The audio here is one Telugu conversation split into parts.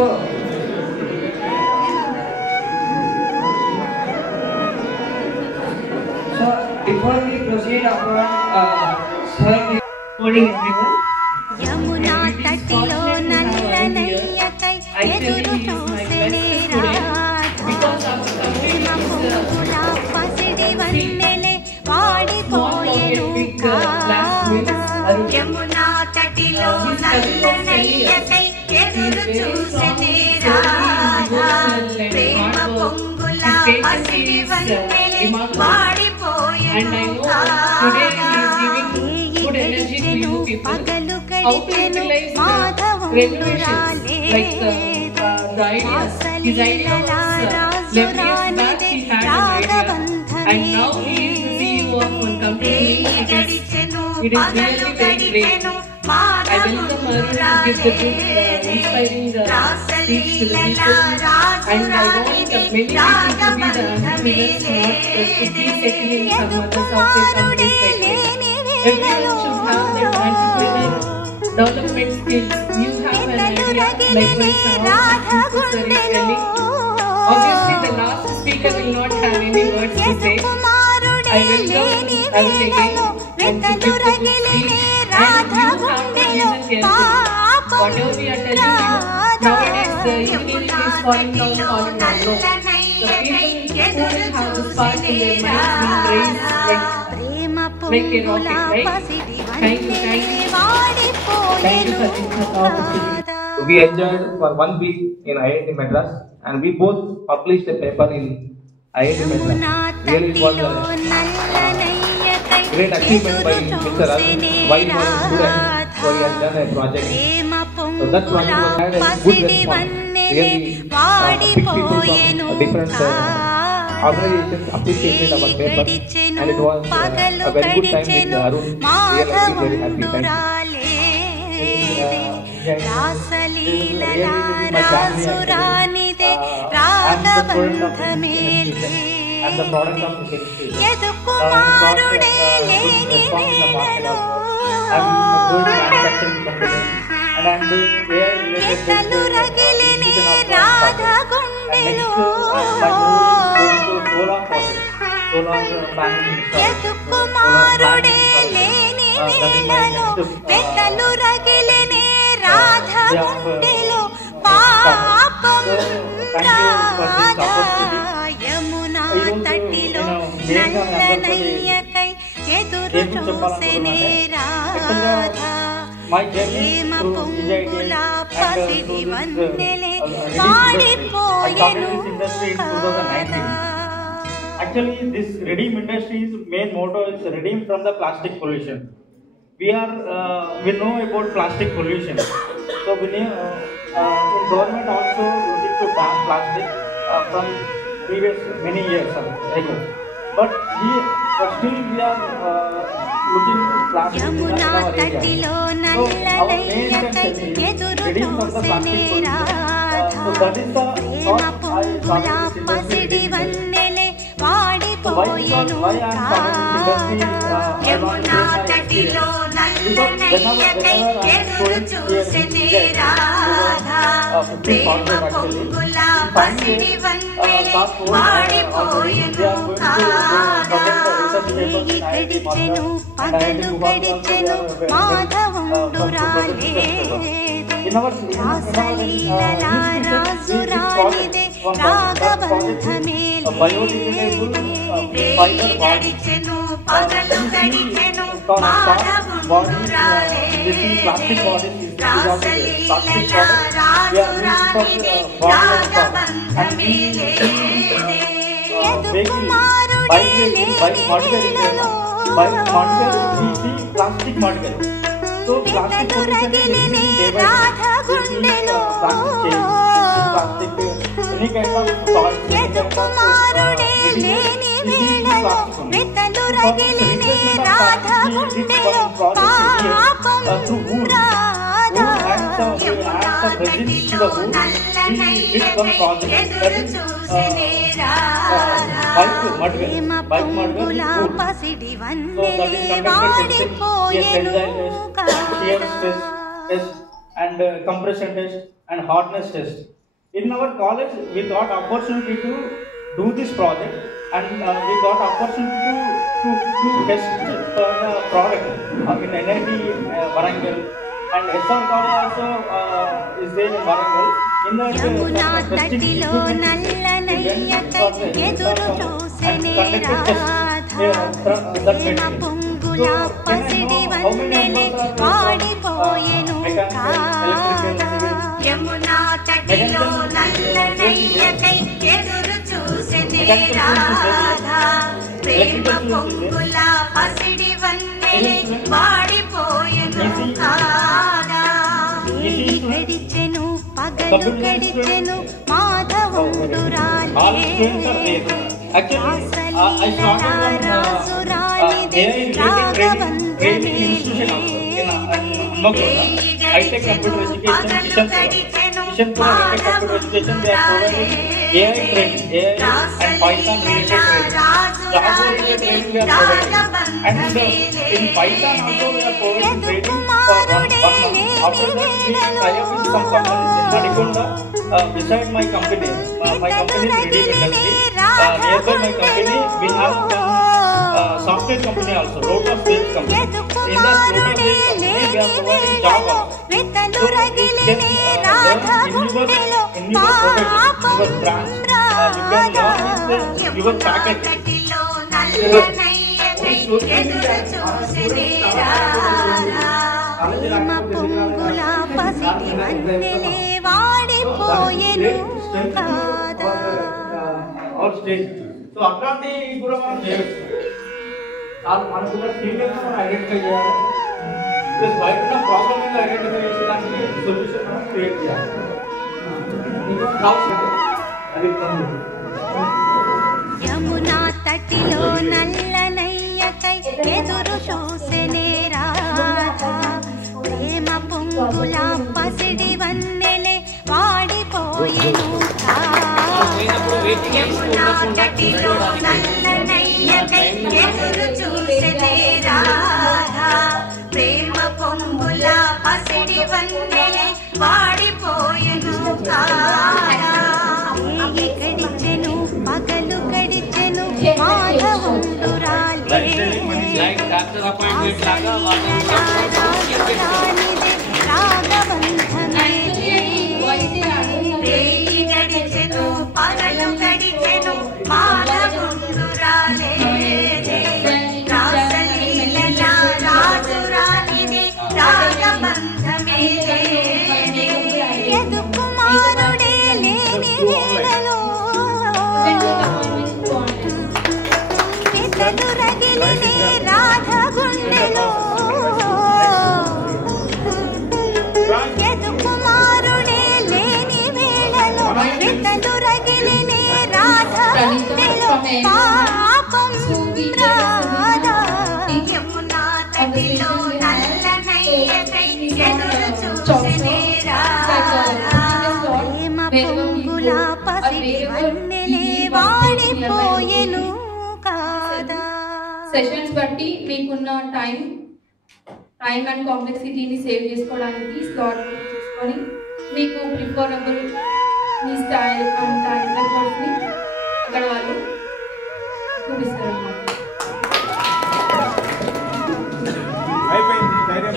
So before we proceed upon sir, morning everyone. Yamuna tatilo nallanayyakai eduru chusenera Because of pula pasidi vannele vaadipoyenu Yamuna tatilo nallanayyakai eduru chusenera prema pongula pasidi vannele vaadipoyenu and I know today he is giving good energy to you people. How to utilize renovations, like the ideas. His idea was 11 years back he had an idea, and now he is the CEO of one company. It is really very great. I welcome Arun to give the good inspiring speech to the people, and I want many people to be the entrepreneurs, not to keep taking in some other software companies like this. Everyone should have that entrepreneur development skills. You have an idea, likewise how sir is telling. Obviously the last speaker will not have any words to say. I welcome Arun again and to give the good speech. And you have to listen carefully. Whatever we are telling you, nowadays the engineering is falling down. No. The people who will have the spark in their minds will raise like a rocket, right? Thank you. Thank you for this opportunity. We enjoyed for 1 week in IIT Madras, and we both published a paper in IIT Madras. Really, it was a great achievement by Mr. Arun, while he was a student, so he has done a project. So that project was had a good response. Really, big people from different organizations appreciated our paper, and it was a very good time with Arun. Really, I'm very happy. Thank you. I'm the product of the history. I'm doing manufacturing company, and I'm doing AI related business. And next, my movie is going to solar project, solar panel Yamuna tatilo nallanayyakai eduru chusenera my journey through EIT and through this industry in 2019. Actually, this Redeem Industries' main motto is redeem from the plastic pollution. We know about plastic pollution, so we in government also looking to ban plastic from previous many years ago. But still we are looking at plastic in our area. So our main intention is reduce from the plastic pollution. So that is the thought I started this industry. So why I started this industry? I want to share my experience. Because whenever I am going here in India, 15 corporate actually, finally staff who are already, they are going to submit the research papers in IIT Madras and IIT Guwahati also they are going to in our institutions, one project is a biodegradable fiber body. This is plastic bodies is also there. Plastic products we are used for body of car. And we bike modifier we see plastic modifier. So plastic pollution is increasing day by day. We see plastic chains, plastic any kind of toys, any kind of we see plastic only. For the replacement of plastic, we did one project here through wood. Wood and some resins to the wood. We did one project that is bike mudware with wood. So that is conducted testing, tensile test, shear stress test, and compression test, and hardness test. In our college, we got opportunity to do this project, and we got opportunity to test the product in NIT Warangal, and SR College also is there in Warangal. In the testing equipment, we went for the SR College and conducted test that material. So, can I know how many members are mechanical, electrical, civil? Yamuna తటిలో నల్లనయ్యకై ఎదురు చూసెనే రాధా ప్రేమ పొంగుల పసిడి వన్నెలే వాడిపోయెను కాదా గడిచెను పగలు గడిచెను మాధవుడు రాలే Actually, I started from training institution also in Magoda. I take computer education, Kishanpura I take computer education. They are providing AI training, AI and Python related training. Java related training we are providing. And in Python also we are providing training for 1 month. After that we tie up with some companies in Manikonda. Beside my company is Ready Industry. Nearby my company, we have some software company also, Lotus based company. In that Lotus based company, we are providing Java. So you can learn in your branch. You can learn with your faculty. Our stage. So అట్లాంటి కూడా మనం చేయొచ్చు. మనకు కూడా ఫీల్డ్ ఐడెంటిఫై చేయాలి. ప్లస్ బయట ఉన్న ప్రాబ్లమ్ ని ఐడెంటిఫై చేసేదానికి సొల్యూషన్ మనం క్రియేట్ చేయాలి. యమునా తటిలో నల్లనయ్యకై ఎదురు చూసెనే రాధా ప్రేమ పొంగుల పసిడి వన్నెలే వాడిపోయెను యమునా తటిలో నల్లనయ్యకై ఎదురు చూసెనే రాధా ప్రేమ పొంగుల పసిడి వన్నెలే వాడిపోయెను కాదా గడిచెను పగలు గడిచెను మాధవుడు రాలే గడిచెను పగలు గడిచెను మాధవుడు రాలే రాజు రానిది రాగబంధమే ఎదు కుమారుడే లేని వేళలో రగిలినే రాధ గుండెలో ఎదు కుమారుడే లేని వేళలో వితలు రగిలినే రాధ గుండెలో పాపం రాధా యమునా తటిలో నల్లనయ్యకై ఎదురు చూసెనే రాధా ప్రేమ పొంగుల పసిడి వన్నెలే వాడిపోయెను సెషన్స్ బట్టి మీకున్న టైం అండ్ కాంప్లెక్సిటీని సేవ్ చేసుకోవడానికి స్లాట్ చూసుకొని మీకు ప్రిఫరబుల్ మీ స్టైల్ అండ్ టైం మెథడ్స్ని అక్కడ వాళ్ళు చూపిస్తారు అన్నమాట.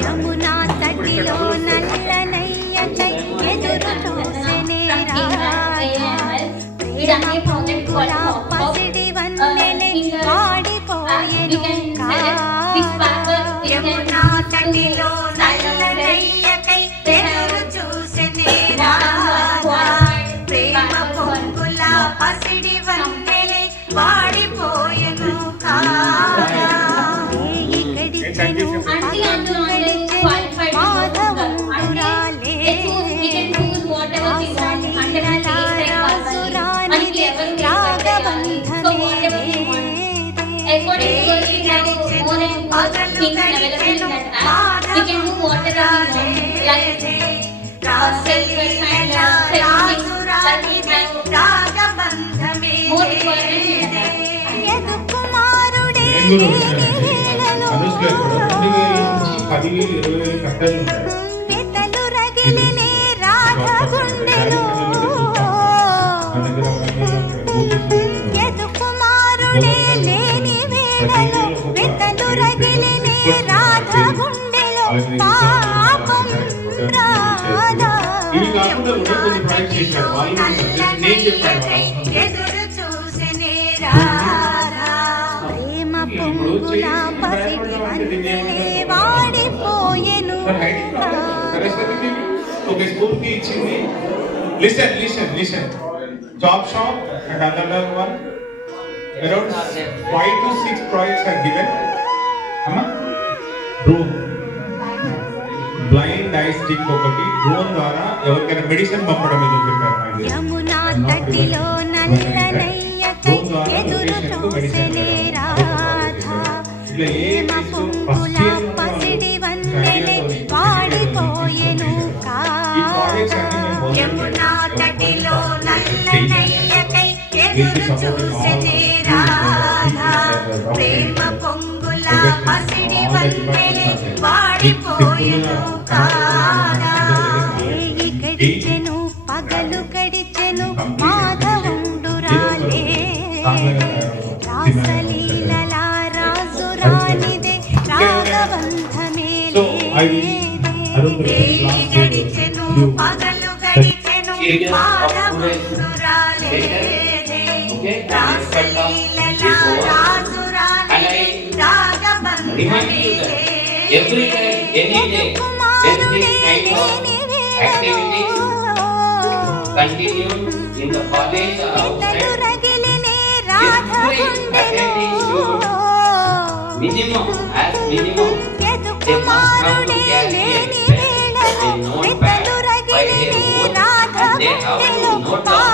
యమునా తటిలో నల్లనయ్యకై ఎదురు చూసెనే రాధా ప్రేమ పొంగుల పసిడి వన్నెలే వాడిపోయెను కాదా యమునా తటిలో నల్లనయ్యకై ఎదురు చూసెనే రాధా ప్రేమ పొంగుల పసిడి వన్నెలే వాడిపోయెను కాదా గడిచెను పగలు గడిచెను మాధవుడు రాలే రాసురానిది రాగబంధమే పగలు గడిచెను మాధవుడు రాలే రాసురానిది రాగబంధమే ఎదు కుమారుడే వితలు రగిలినే రాధ రాధ గుండెలో పాపం రాధా ఎదురు చూసనే రాధా ప్రేమ పొంగుల పసిడి వన్నెలే వాడిపోయెను ఓకే స్కూల్ కి ఇచ్చింది listen job shop and another one around 5 to 6 projects are given drone blind eye stick ఒకటి drone ద్వారా ఎవరికైనా మెడిసిన్ పంపడం ఏదో చెప్పారు యమునా తటిలో నల్లనయ్యకై ఎదురు చూసెనే రాధా ప్రేమ పొంగుల పసిడి వన్నెలే వాడిపోయెను యమునా తటిలో నల్లనయ్యకై ఎదురు చూసెనే రాధా ప్రేమ పొంగుల పసిడి వన్నెలే వాడిపోయెను రేయి గడిచెను పగలు గడిచెను మాధవుండురాలే రాసలీలల రాజు రానిదే రాగబంధమేలే రేయి గడిచెను పగలు గడిచెను మాధవుండురాలే రాసలీలల రాజు రానిదే రాగబంధమేలే every day, any day, when this kind of activities continue in the college or outside, every attending student, minimum, they must have to carry a notepad by their own, and they have to note down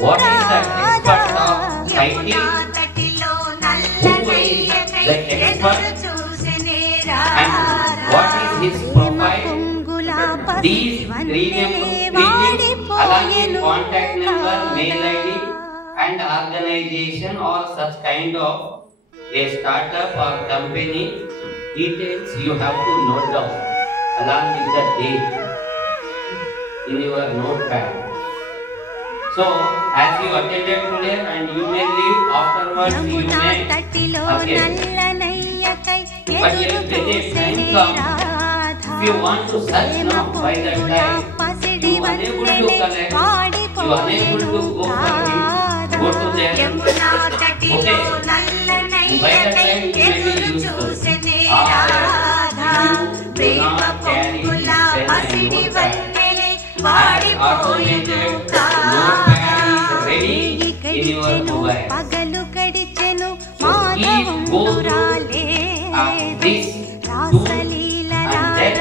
what is the expert of IT, who is the expert, and what is his profile. These three names along with contact number, mail ID and organization or such kind of a startup or company details you have to note down along with the date in your notepad. So as you attended today and you may leave afterwards, you may again. But if the time comes, if you want to search now by that time, you are unable to collect, you are unable to go for him, go to there. Okay. By that time you may be useful. Or if you do not carry his pen and notepad, and automated notepad is ready in your mobile. So each go through this do and then save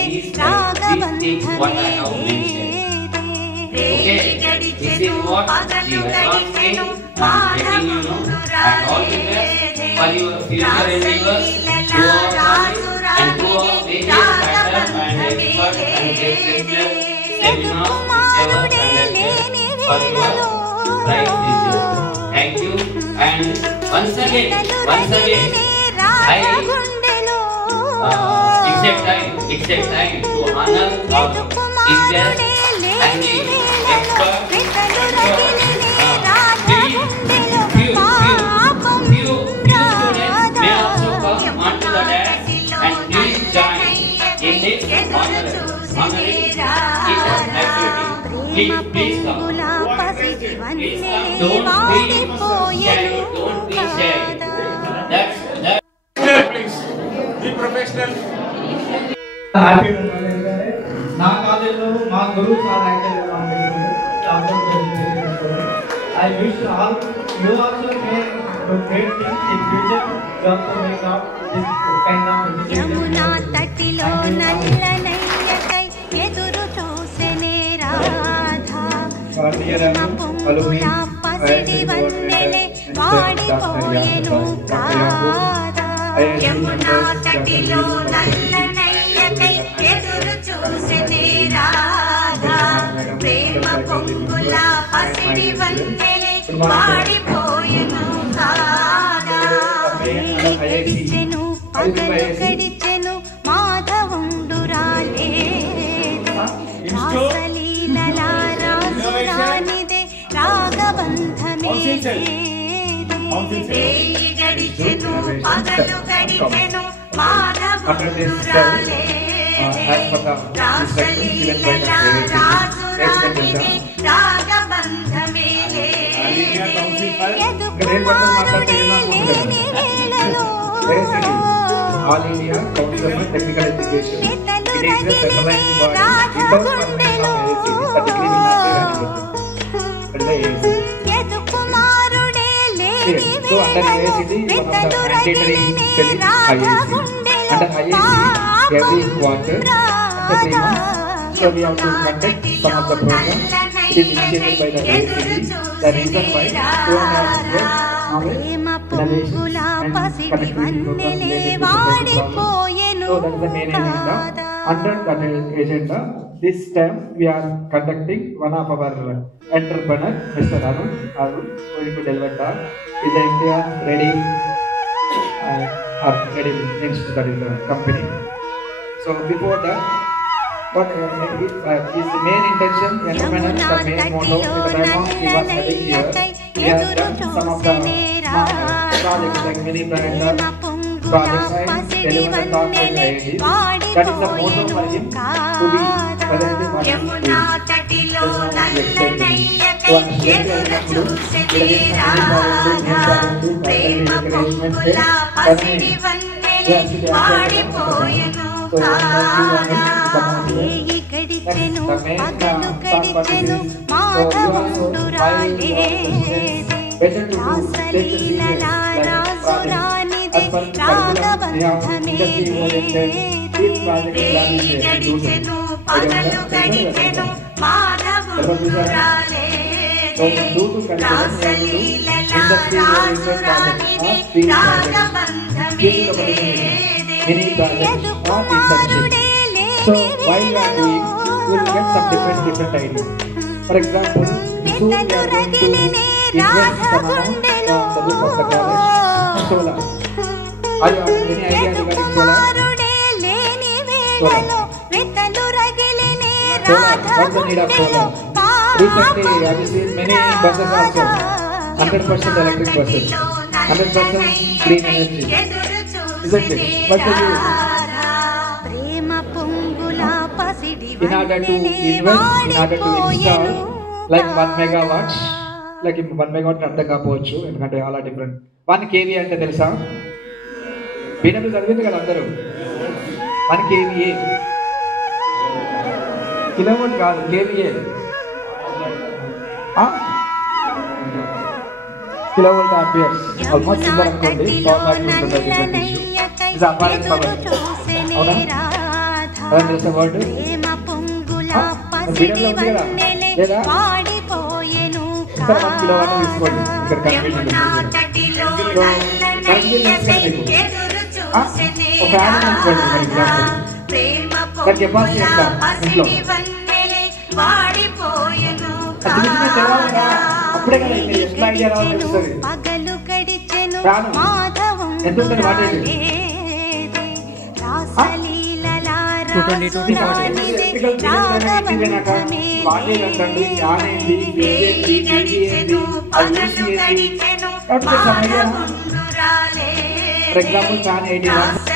as these things what I have mentioned. Okay, this is what the advancing I'm letting you know, and all the best for your future endeavors. To all and to all various matters and experts and guest lectures, seminars, whichever conducted for your bright future. Thank you, and once again, it's a time to honor our teachers and the experts. Few students may also come onto the dais and please join in this honoring teachers activity. Please come. Don't be shy. That's please be professional. Happy moment ఏంటంటే నా కాలేజీలో మా గురువు sir I wish all you also may great things in future you also make out this kind of Yamuna తటిలో నల్లనయ్యకై ఎదురు చూసెనే రాధా ప్రేమ పొంగుల పసిడి వన్నెలే వాడిపోయెను కాదా యమునా తటిలో నల్లనయ్యకై ఎదురు చూసెనే రాధా ప్రేమ పొంగుల పసిడి వన్నెలే వాడిపోయెను కాదా గడిచెను పగలు గడిచెను మాధవుండురాలే రాసలీలల రాజు రానిదే రాగబంధమే గడిచెను పగలు After this step, as per the instructions given by the All India Council for Technical Education. It is a centralized body without permission of AICTE, particularly in So under AICTE, one of the mandatory studies IIC. Under IIC, every quarter, after 3 months, so we have to conduct some of the programs. It is initiated by the AICTE. The reason why 2.5 years innovation and connectivity programs related to social problems. So that is the main agenda. Under that agenda, this time we are conducting one of our entrepreneur, Mr. Arun, going to deliver talk. Is the India ready? Ready means that is the company. So before that, what is the main intention? Entrepreneur, the main motto. At the time of he was heading here, we have done some of the projects like mini planner projects and deliver the talk with IITs. That is the motto for him to be presently what he is doing. So I am here to explain So due to consideration, industry-oriented projects are free projects, mini projects or internship. So while you are doing, you will get some different ideas. For example, soon we are going to invest some amount on the roof of the college solar. Are you having any idea regarding solar? Solar. What's the need of solar? Recently, I have seen many buses also, 100% electric buses, 100% green energy. Isn't it? What's the use? In order to invest, in order to install, like 1 megawatts, like 1 megawatt అర్థం కాకపోవచ్చు, ఎందుకంటే చాలా డిఫరెంట్. 1 kVA అంటే తెలుసా? బినప్పుడు చదివింది కదా అందరూ. 1 kVA. కిలోవాట్ కాదు, kVA. Kilovolt amperes, almost similar అనుకోండి. పవర్ ఫ్యాక్టర్ ఉంటుంది, డిఫరెంట్ ఇష్యూ. ఇది అపారెంట్ పవర్. అవునా? అదే తెలుసా వర్డ్? వీడియోలో ఉంది కదా, లేదా ఇక్కడ 1 కిలోవాట్ తీసుకోండి. ఇక్కడ కన్ఫ్యూజన్ ఉంది. సో కన్ఫ్యూజన్ మీకు ఒక ఫ్యాన్ అనుకోండి ఫర్ ఎగ్జాంపుల్. దాని కెపాసిటీ ఎంత ఇంట్లో? అది తెలవాలిగా, అప్పుడే కదా మీరు ఎట్లా ఐడియా రావాలని తెలుస్తుంది. ఫ్యాన్ ఎంత ఉంటుంది వాటేజ్? 220 వాటేజ్ అంటండి. ఫ్యాన్ ఏంటి, ఏంటి, ఫర్ ఎగ్జాంపుల్ ఫ్యాన్ 80 వాట్స్